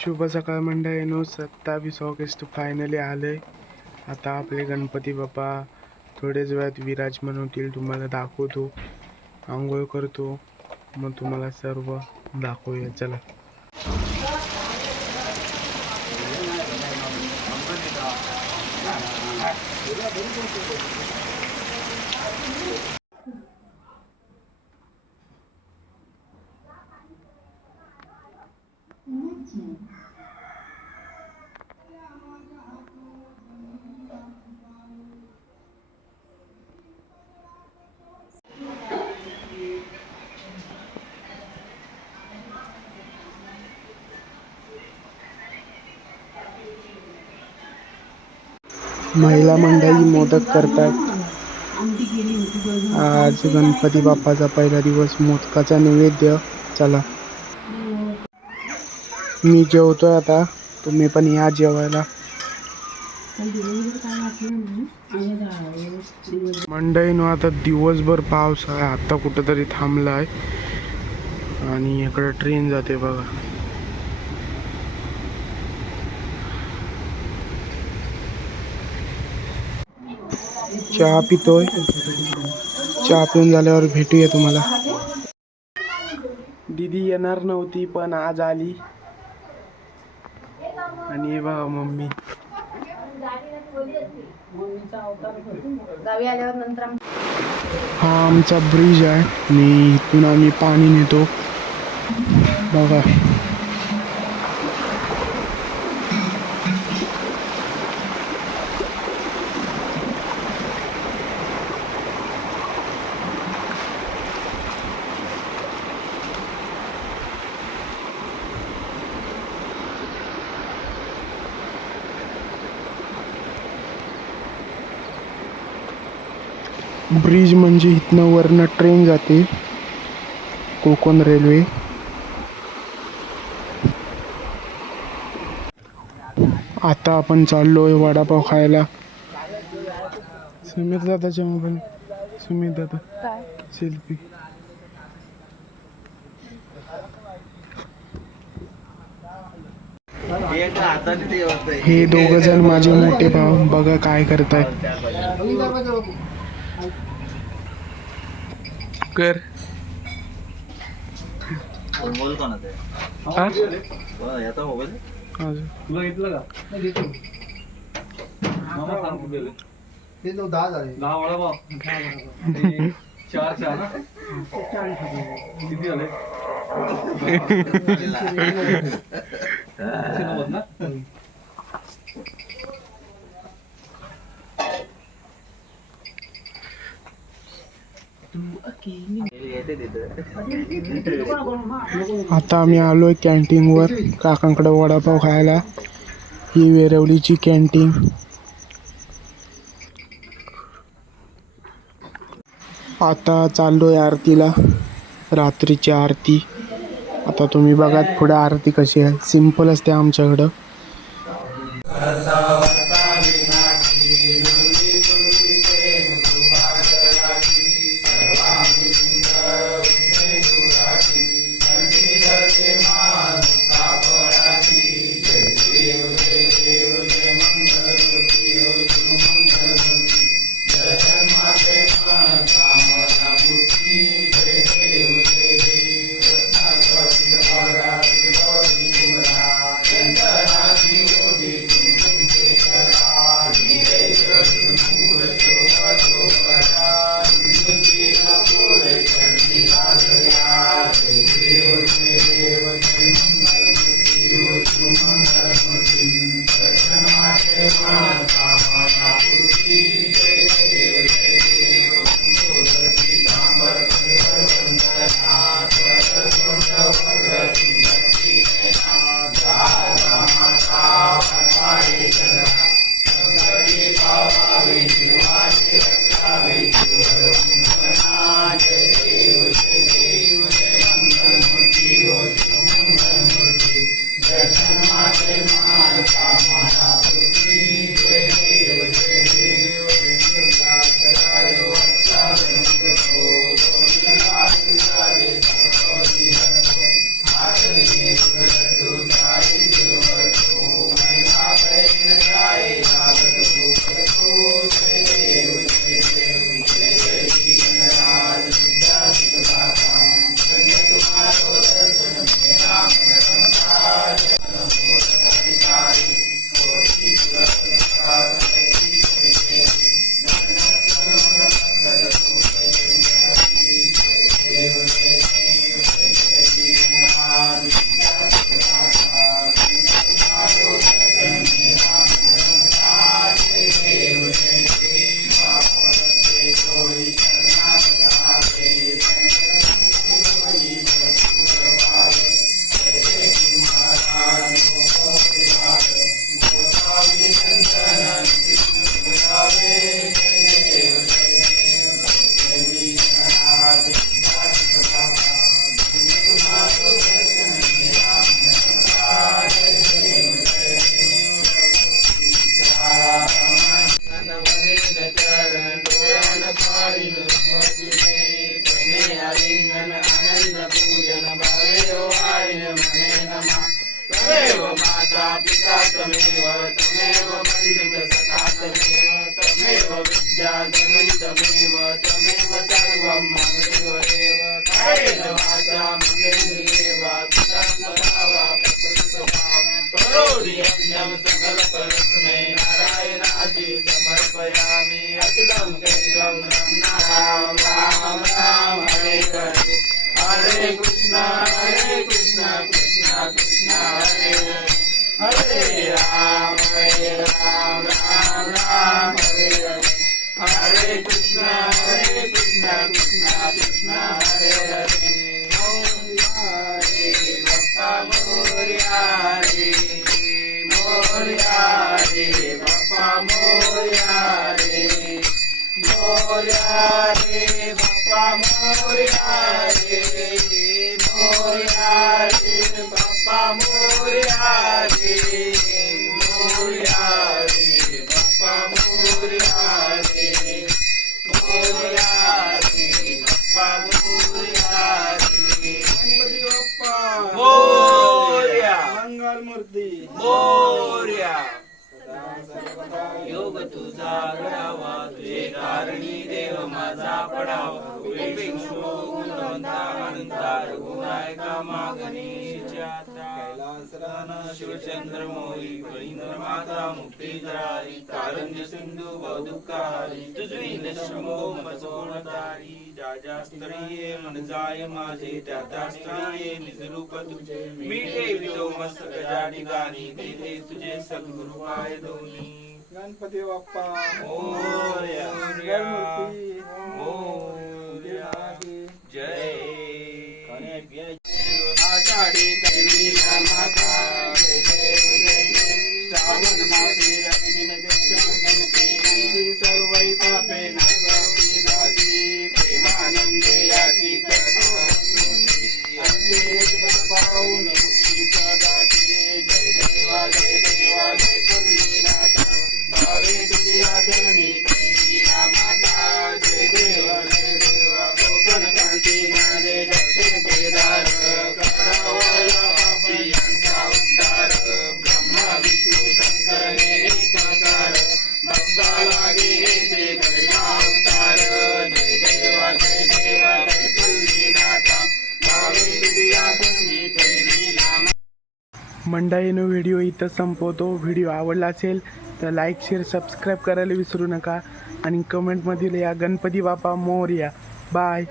शुभ सकाळ मंडळींनो, 27 August finally आले. आता आपले गणपती बाप्पा थोड्याच वेळात विराजमान होतील. तुम्हाला दाखवतो, आंघोळ करतो, मग तुम्हाला सर्व दाखवूया. चला. महिला मंडळी मोदक करतात. आज गणपती बाप्पाचा पहिला दिवस, मोदकाचा नैवेद्य. चला, मी जेवतोय आता, तुम्ही पण या जेवायला. मंडळींनो, आता दिवसभर पाऊस आहे, आता कुठंतरी थांबलाय आणि इकडे ट्रेन जाते बघा. चहा पितोय, चहा पिऊन झाल्यावर भेटूया तुम्हाला. दीदी येणार नव्हती पण आज आली. आणि हे बघा मम्मी. हा आमचा ब्रिज आहे आणि इथून आम्ही पाणी नेतो बघा. ब्रिज म्हणजे इथनं वरनं ट्रेन जाते, कोकण रेल्वे. आता आपण चाललोय वडापाव खायला. सुमित दादाच्या मोबाईल. सुमित दादा सेल्फी. हे दोघ जण माझे मोठे भाऊ, बघा काय करताय. कर तुला घेतलं का? ते 10 झाले. 10 वडापाव. 4 चहा ना? किती झाले? 390 ना? आता आम्ही आलोय कॅन्टीनवर काकांकडे वडापाव खायला. ही वेरवलीची कॅन्टीन. आता चाललोय आरतीला, रात्रीची आरती. आता तुम्ही बघा पुढे आरती कशी आहे. सिंपल असते आमच्याकडं. माता पिता तमेव तमेव बन्धुः सखा तमेव तमेव विद्या जननी तमेव तमेव सर्वं मम देव कायेन वाचा मनेन्द्रियेण वा तथा वा करोति यज्ञं सकलपरस्मै नारायणाचि समर्पयामि अखिलं केशवं राम राम राम हरे हरे हरे कृष्णा कृष्णा कृष्णा हरे हरे राम राम राम हरे हरे हरे कृष्णा कृष्णा कृष्णा हरे हरे हरे बप्पा मोरया रे मोरया रे बप्पा मोरया रे मोरया रे बप्पा मोरया रे मोरया रे बप्पा मोरया रे मोरया रे बप्पा मोरया रे मोरया रे बप्पा मोरया रे गणपती बाप्पा मोरया मंगलमूर्ती मोरया योग तुझा घडावा तुझे कारणी देव माझा पडावा गुणवंता अनंता रघुनायका मागणीच्या कैलासरान शिवचंद्र मोही फळींद्र माता मुक्ती जरारी कारंज सिंधू दुःखारी तुझी नश्रमो मजोणतारी ज्या ज्या स्त्रिये मन जाय माझे त्या त्या स्त्रिये निज रूप तुझे मी ठेवितो मस्तक ज्या ठिकाणी तेथे तुझे सद्गुरु पाय दोन्ही गणपती बाप्पा मोरया गणपती मोरया जय आषाढी कैलीला माता जय जय जय जय श्रावण मासे रविदिन गणपती सर्वै पापे नाशाती दाती प्रेमानंदे याची करतो पाहून मुक्ती सदाची जय देवा जय कल्लीनाथा भावे तुझ्या चरणी कैलीला माता जय देवा कोकण कांती नादे दक्षिण केदार करावया पापियांचा उद्धार ब्रह्मा विष्णू शंकर हे एकाकार भक्ता लागे ते करुणा अवतार जय देवा जय कल्लीनाथा भावे तुझ्या चरणी कैलीला मंडळीनो व्हिडिओ इथं संपवतो. व्हिडिओ आवडला असेल तर लाईक शेअर सबस्क्राईब करायला विसरू नका आणि कमेंटमध्ये या गणपती बाप्पा मोरया. बाय.